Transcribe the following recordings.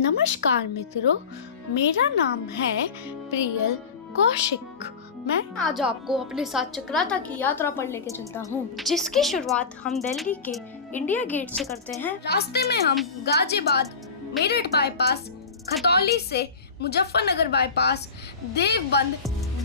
नमस्कार मित्रों, मेरा नाम है प्रियल कौशिक। मैं आज आपको अपने साथ चक्राता की यात्रा पर लेके चलता हूँ, जिसकी शुरुआत हम दिल्ली के इंडिया गेट से करते हैं। रास्ते में हम गाजियाबाद, मेरठ बाईपास, खतौली से मुजफ्फरनगर बाईपास, देवबंद,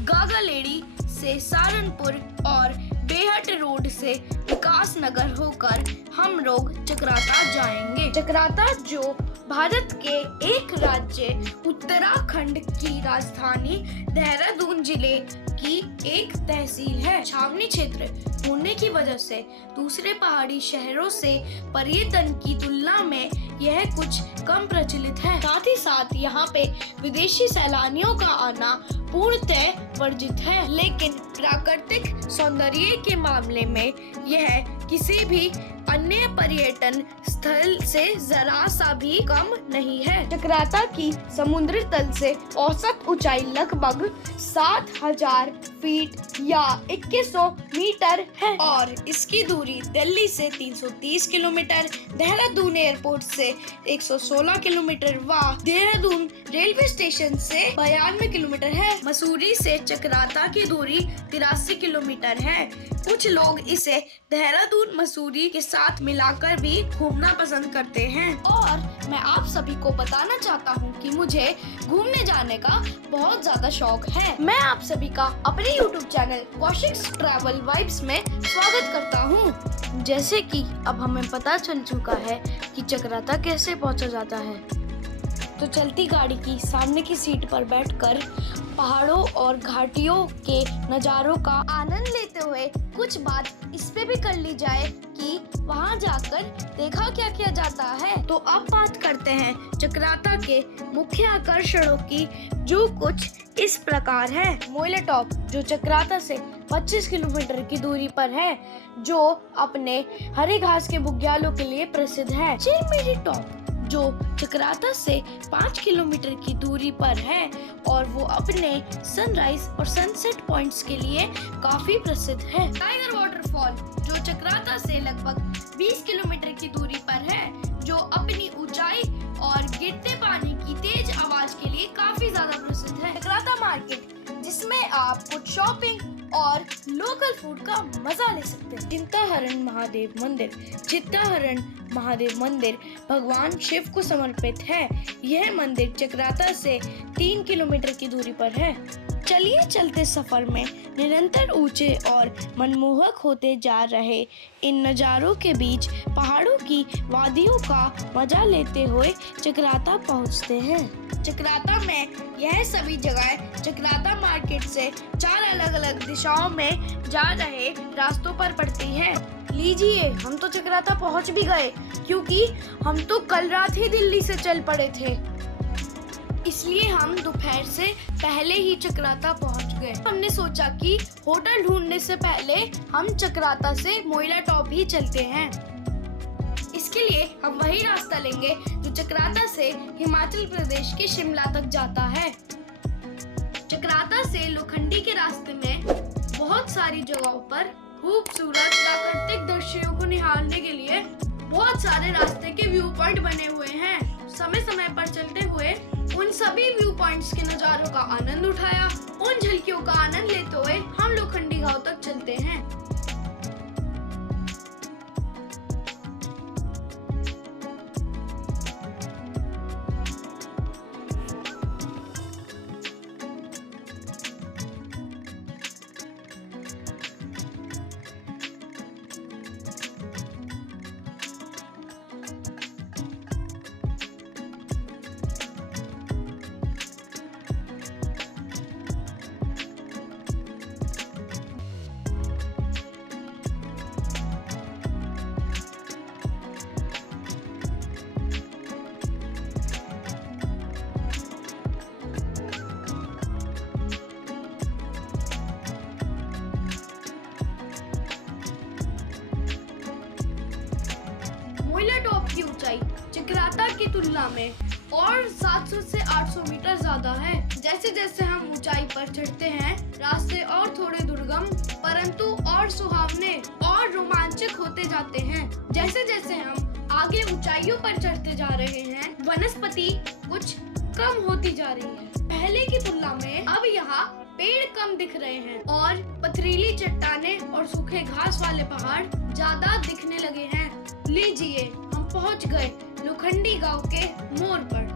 गागालेडी से सहारनपुर और बेहट रोड से विकास नगर होकर हम लोग चक्राता जाएंगे। चक्राता जो भारत के एक राज्य उत्तराखंड की राजधानी देहरादून जिले की एक तहसील है। छावनी क्षेत्र होने की वजह से दूसरे पहाड़ी शहरों से पर्यटन की तुलना में यह कुछ कम प्रचलित है। साथ ही साथ यहाँ पे विदेशी सैलानियों का आना पूर्णतः वर्जित है, लेकिन प्राकृतिक सौंदर्य के मामले में यह किसी भी अन्य पर्यटन स्थल से जरा सा भी कम नहीं है। चक्राता की समुद्र तल से औसत ऊंचाई लगभग 7000 फीट या 2100 मीटर है और इसकी दूरी दिल्ली से 330 किलोमीटर, देहरादून एयरपोर्ट से 116 किलोमीटर व देहरादून रेलवे स्टेशन से 92 किलोमीटर है। मसूरी से चक्राता की दूरी 83 किलोमीटर है। कुछ लोग इसे देहरादून मसूरी के साथ मिलाकर भी घूमना पसंद करते हैं। और मैं आप सभी को बताना चाहता हूँ कि मुझे घूमने जाने का बहुत ज्यादा शौक है। मैं आप सभी का अपने YouTube चैनल कौशिक्स ट्रैवल वाइब्स में स्वागत करता हूँ। जैसे कि अब हमें पता चल चुका है कि चक्राता कैसे पहुँचा जाता है, तो चलती गाड़ी की सामने की सीट पर बैठकर पहाड़ों और घाटियों के नज़ारों का आनंद लेते हुए कुछ बात इस पे भी कर ली जाए कि वहां जाकर देखा क्या किया जाता है। तो अब बात करते हैं चक्राता के मुख्य आकर्षणों की, जो कुछ इस प्रकार है। मोइला टॉप जो चक्राता से 25 किलोमीटर की दूरी पर है, जो अपने हरे घास के बुग्यालों के लिए प्रसिद्ध है। चिरमिरी टॉप जो चक्राता से 5 किलोमीटर की दूरी पर है और वो अपने सनराइज और सनसेट पॉइंट्स के लिए काफी प्रसिद्ध है। टाइगर वाटरफॉल जो चक्राता से लगभग 20 किलोमीटर की दूरी पर है, जो अपनी ऊंचाई और गिरते पानी की तेज आवाज के लिए काफी ज्यादा प्रसिद्ध है। चक्राता मार्केट जिसमें आप कुछ शॉपिंग और लोकल फूड का मजा ले सकते हैं। चिंताहरण महादेव मंदिर। चिंताहरण महादेव मंदिर भगवान शिव को समर्पित है। यह मंदिर चक्राता से 3 किलोमीटर की दूरी पर है। चलिए चलते सफर में निरंतर ऊंचे और मनमोहक होते जा रहे इन नज़ारों के बीच पहाड़ों की वादियों का मजा लेते हुए चक्राता पहुंचते हैं। चक्राता में यह सभी जगह चक्राता मार्केट से 4 अलग अलग दिशाओं में जा रहे रास्तों पर पड़ती हैं। लीजिए, हम तो चक्राता पहुंच भी गए, क्योंकि हम तो कल रात ही दिल्ली से चल पड़े थे, इसलिए हम दोपहर से पहले ही चक्राता पहुंच गए। हमने सोचा कि होटल ढूंढने से पहले हम चक्राता से मोइला टॉप ही चलते हैं। इसके लिए हम वही रास्ता लेंगे जो चक्राता से हिमाचल प्रदेश के शिमला तक जाता है। चक्राता से लोखंडी के रास्ते में बहुत सारी जगहों पर खूबसूरत प्राकृतिक दृश्यों को निहारने के लिए बहुत सारे रास्ते के व्यू पॉइंट बने हुए हैं। समय समय पर चलते हुए उन सभी व्यू पॉइंट्स के नज़ारों का आनंद उठाया। उन झलकियों का आनंद लेते हुए हम लोखंडी गांव तक चलते हैं। मोइला टॉप की ऊंचाई चक्राता की तुलना में और 700 से 800 मीटर ज्यादा है। जैसे जैसे हम ऊंचाई पर चढ़ते हैं, रास्ते और थोड़े दुर्गम परंतु और सुहावने और रोमांचक होते जाते हैं। जैसे जैसे हम आगे ऊंचाइयों पर चढ़ते जा रहे हैं, वनस्पति कुछ कम होती जा रही है। पहले की तुलना में अब यहाँ पेड़ कम दिख रहे हैं और पथरीली चट्टानें और सूखे घास वाले पहाड़ ज्यादा दिखने लगे हैं। लीजिए, हम पहुँच गए लोखंडी गांव के मोड़ पर।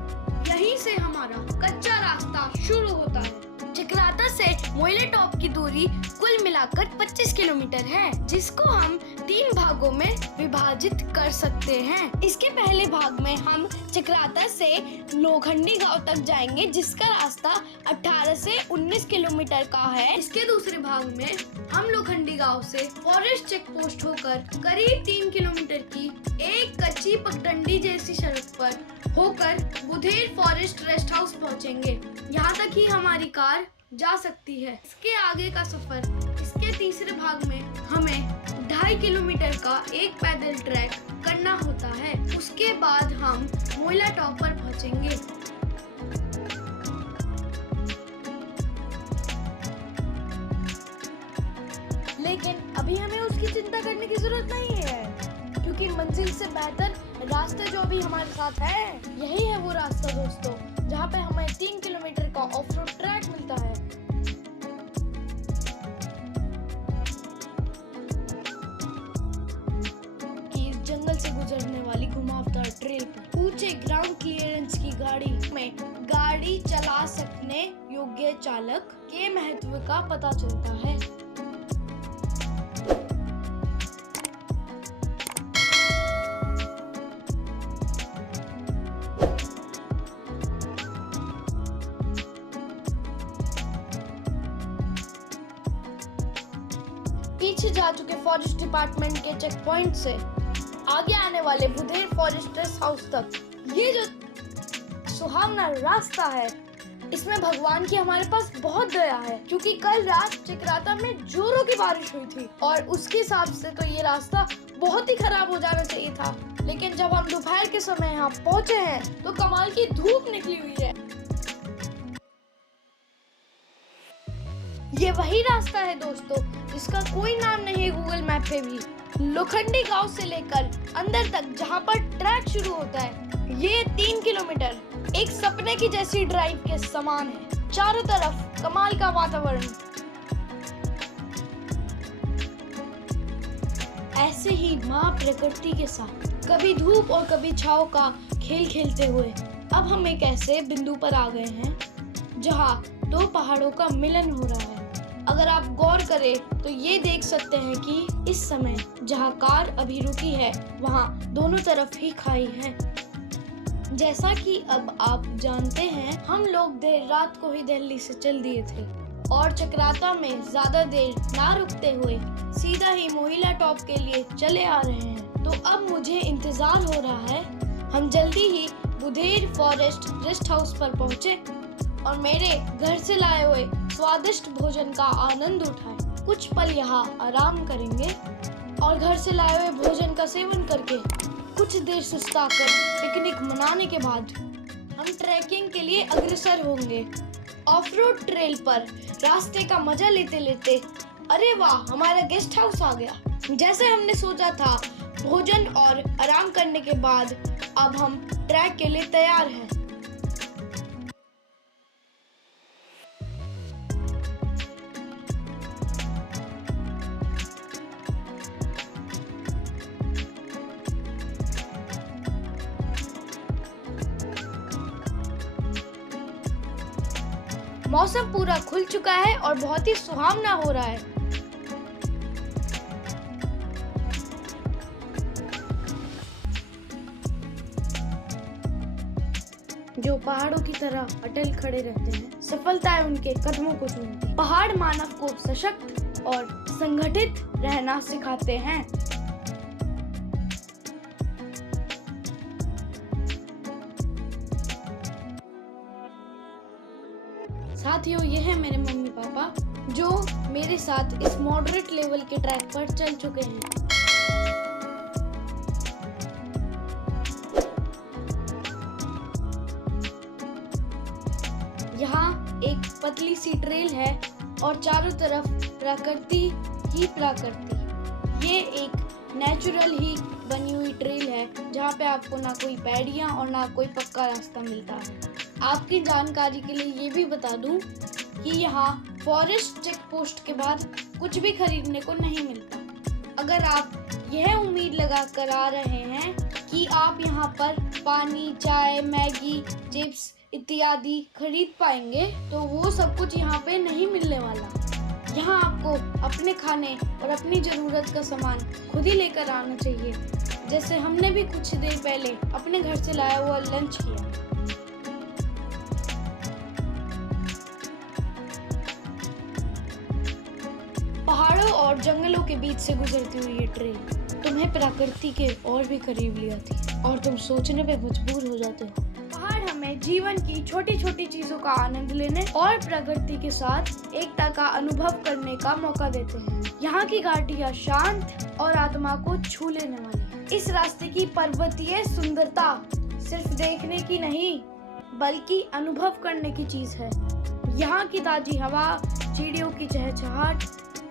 यहीं से हमारा कच्चा रास्ता शुरू होता है। चक्राता से मोइला टॉप की दूरी कुल मिलाकर 25 किलोमीटर है, जिसको हम 3 भागों में विभाजित कर सकते हैं। इसके पहले भाग में हम चक्राता से लोखंडी गांव तक जाएंगे, जिसका रास्ता 18 से 19 किलोमीटर का है। इसके दूसरे भाग में हम लोखंडी गांव से फॉरेस्ट चेक पोस्ट होकर करीब 3 किलोमीटर की एक कच्ची पगडंडी जैसी सड़क पर होकर बुधेर फॉरेस्ट रेस्ट हाउस पहुंचेंगे। यहाँ तक ही हमारी कार जा सकती है। इसके आगे का सफर, इसके तीसरे भाग में हमें 2.5 किलोमीटर का एक पैदल ट्रैक करना होता है। उसके बाद हम मोइला टॉप पर पहुंचेंगे। लेकिन अभी हमें उसकी चिंता करने की जरूरत नहीं है, क्योंकि मंजिल से बेहतर रास्ते जो अभी हमारे साथ है, यही है वो रास्ता दोस्तों, जहाँ पे हमें 3 किलोमीटर का ऑफ रोड ट्रैक मिलता है। कि इस जंगल से गुजरने वाली घुमावदार ट्रेल पर ऊंचे ग्राउंड क्लियरेंस की गाड़ी में गाड़ी चला सकने योग्य चालक के महत्व का पता चलता है। पीछे जा चुके फॉरेस्ट डिपार्टमेंट के चेक पॉइंट से आगे आने वाले बुधेर फॉरेस्ट रेस्ट हाउस तक, ये जो सुहावना रास्ता है, इसमें भगवान की हमारे पास बहुत दया है, क्योंकि कल रात चक्राता में जोरों की बारिश हुई थी और उसके हिसाब से तो ये रास्ता बहुत ही खराब हो जाना चाहिए था। लेकिन जब हम दोपहर के समय यहाँ पहुँचे हैं तो कमाल की धूप निकली हुई है। ये वही रास्ता है दोस्तों, जिसका कोई नाम नहीं है गूगल मैप पे भी। लोखंडी गांव से लेकर अंदर तक जहां पर ट्रैक शुरू होता है, ये 3 किलोमीटर एक सपने की जैसी ड्राइव के समान है। चारों तरफ कमाल का वातावरण। ऐसे ही माँ प्रकृति के साथ कभी धूप और कभी छांव का खेल खेलते हुए अब हम एक ऐसे बिंदु पर आ गए हैं जहाँ 2 पहाड़ों का मिलन हो रहा है। अगर आप गौर करें तो ये देख सकते हैं कि इस समय जहाँ कार अभी रुकी है, वहाँ दोनों तरफ ही खाई है। जैसा कि अब आप जानते हैं, हम लोग देर रात को ही दिल्ली से चल दिए थे और चक्राता में ज्यादा देर ना रुकते हुए सीधा ही मोइला टॉप के लिए चले आ रहे हैं। तो अब मुझे इंतजार हो रहा है हम जल्दी ही बुधेर फॉरेस्ट रेस्ट हाउस पर पहुँचे और मेरे घर से लाए हुए स्वादिष्ट भोजन का आनंद उठाएं। कुछ पल यहाँ आराम करेंगे और घर से लाए हुए भोजन का सेवन करके कुछ देर सुस्ताकर पिकनिक मनाने के बाद हम ट्रैकिंग के लिए अग्रसर होंगे। ऑफ रोड ट्रेल पर रास्ते का मजा लेते लेते अरे वाह, हमारा गेस्ट हाउस आ गया। जैसे हमने सोचा था, भोजन और आराम करने के बाद अब हम ट्रैक के लिए तैयार हैं। मौसम पूरा खुल चुका है और बहुत ही सुहावना हो रहा है। जो पहाड़ों की तरह अटल खड़े रहते हैं, सफलताएं उनके कदमों को चूमती। पहाड़ मानव को सशक्त और संगठित रहना सिखाते हैं। साथियों, ये है मेरे मम्मी पापा जो मेरे साथ इस मॉडरेट लेवल के ट्रैक पर चल चुके हैं। यहाँ एक पतली सी ट्रेल है और चारों तरफ प्रकृति ही प्रकृति। ये एक नेचुरल ही बनी हुई ट्रेल है जहाँ पे आपको ना कोई पैड़ियाँ और ना कोई पक्का रास्ता मिलता है। आपकी जानकारी के लिए ये भी बता दूं कि यहाँ फॉरेस्ट चेक पोस्ट के बाद कुछ भी खरीदने को नहीं मिलता। अगर आप यह उम्मीद लगा कर आ रहे हैं कि आप यहाँ पर पानी, चाय, मैगी, चिप्स इत्यादि खरीद पाएंगे तो वो सब कुछ यहाँ पे नहीं मिलने वाला। यहाँ आपको अपने खाने और अपनी ज़रूरत का सामान खुद ही लेकर आना चाहिए, जैसे हमने भी कुछ देर पहले अपने घर से लाया हुआ लंच किया। पहाड़ों और जंगलों के बीच से गुजरती हुई ये ट्रेन तुम्हें प्रकृति के और भी करीब ले आती है और तुम सोचने पे मजबूर हो जाते हो। पहाड़ हमें जीवन की छोटी छोटी चीजों का आनंद लेने और प्रकृति के साथ एकता का अनुभव करने का मौका देते हैं। यहाँ की घाटियाँ शांत और आत्मा को छू लेने वाली है। इस रास्ते की पर्वतीय सुंदरता सिर्फ देखने की नहीं बल्कि अनुभव करने की चीज है। यहाँ की ताजी हवा, चिड़ियों की चहचहाट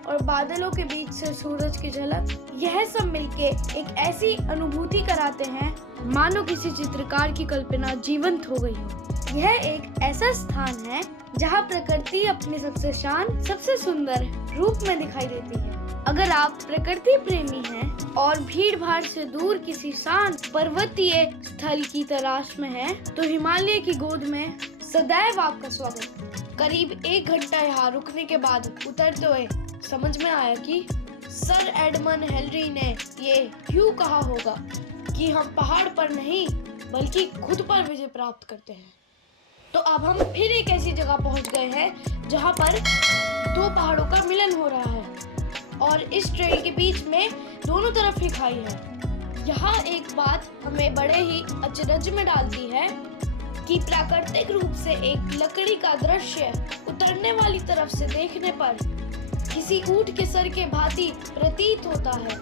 और बादलों के बीच से सूरज की झलक, यह सब मिलके एक ऐसी अनुभूति कराते हैं मानो किसी चित्रकार की कल्पना जीवंत हो गई हो। यह एक ऐसा स्थान है जहाँ प्रकृति अपने सबसे शांत, सबसे सुंदर रूप में दिखाई देती है। अगर आप प्रकृति प्रेमी हैं और भीड़ भाड़ से दूर किसी शांत पर्वतीय स्थल की तलाश में हैं, तो हिमालय की गोद में सदैव आपका स्वागत। करीब 1 घंटा यहाँ रुकने के बाद उतरते हुए समझ में आया कि सर एडमंड हिलरी ने ये क्यों कहा होगा कि हम पहाड़ पर नहीं बल्कि खुद पर विजय प्राप्त करते हैं। तो अब हम फिर एक ऐसी जगह पहुंच गए हैं जहां पर 2 पहाड़ों का मिलन हो रहा है और इस ट्रेल के बीच में दोनों तरफ ही खाई है। यहाँ एक बात हमें बड़े ही अचरज में डालती है कि प्राकृतिक रूप से एक लकड़ी का दृश्य उतरने वाली तरफ से देखने पर किसी ऊंट के सर के भांति प्रतीत होता है,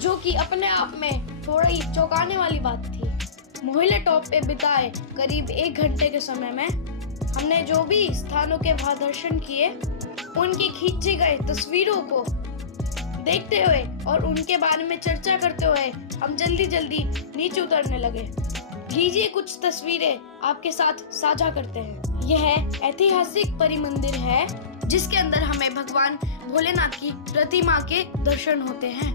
जो कि अपने आप में थोड़ी चौंकाने वाली बात थी। मोहिले टॉप पे बिताए करीब 1 घंटे के समय में हमने जो भी स्थानों के वहां दर्शन किए, उनकी खींची गई तस्वीरों को देखते हुए और उनके बारे में चर्चा करते हुए हम जल्दी जल्दी नीचे उतरने लगे। लीजिए कुछ तस्वीरें आपके साथ साझा करते हैं। यह ऐतिहासिक परिमंदिर है जिसके अंदर हमें भगवान भोलेनाथ की प्रतिमा के दर्शन होते हैं।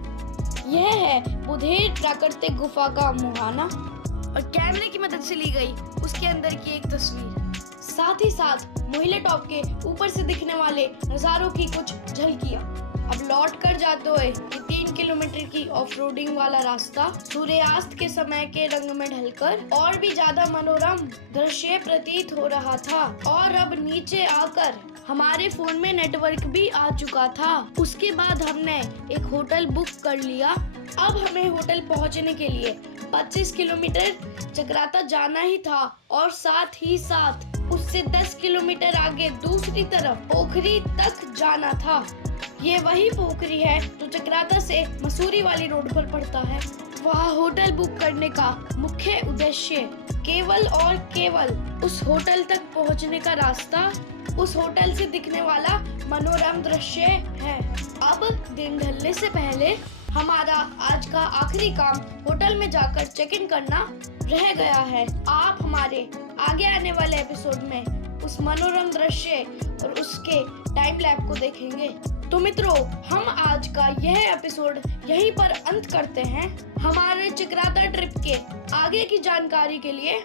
यह है बुधेर प्राकृतिक गुफा का मुहाना और कैमरे की मदद से ली गई उसके अंदर की एक तस्वीर, साथ ही साथ मोहिले टॉप के ऊपर से दिखने वाले नजारों की कुछ झलकियां। अब लौट कर जाते हुए 3 किलोमीटर की ऑफ रोडिंग वाला रास्ता सूर्यास्त के समय के रंग में ढलकर और भी ज्यादा मनोरम दृश्य प्रतीत हो रहा था। और अब नीचे आकर हमारे फोन में नेटवर्क भी आ चुका था। उसके बाद हमने एक होटल बुक कर लिया। अब हमें होटल पहुंचने के लिए 25 किलोमीटर चक्राता जाना ही था और साथ ही साथ उससे 10 किलोमीटर आगे दूसरी तरफ पोखरी तक जाना था। ये वही पोखरी है जो चक्राता से मसूरी वाली रोड पर पड़ता है। वहाँ होटल बुक करने का मुख्य उद्देश्य केवल और केवल उस होटल तक पहुँचने का रास्ता, उस होटल से दिखने वाला मनोरम दृश्य है। अब दिन ढलने से पहले हमारा आज का आखिरी काम होटल में जाकर चेक इन करना रह गया है। आप हमारे आगे आने वाले एपिसोड में उस मनोरम दृश्य और उसके टाइम लैप को देखेंगे। तो मित्रों, हम आज का यह एपिसोड यहीं पर अंत करते हैं। हमारे चक्राता ट्रिप के आगे की जानकारी के लिए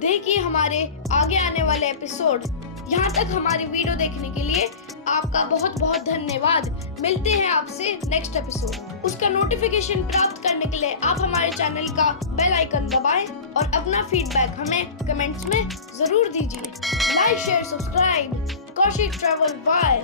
देखिए हमारे आगे आने वाले एपिसोड। यहाँ तक हमारी वीडियो देखने के लिए आपका बहुत बहुत धन्यवाद। मिलते हैं आपसे नेक्स्ट एपिसोड। उसका नोटिफिकेशन प्राप्त करने के लिए आप हमारे चैनल का बेल आइकन दबाएं और अपना फीडबैक हमें कमेंट्स में जरूर दीजिए। Like, share, subscribe. Kaushik travel by.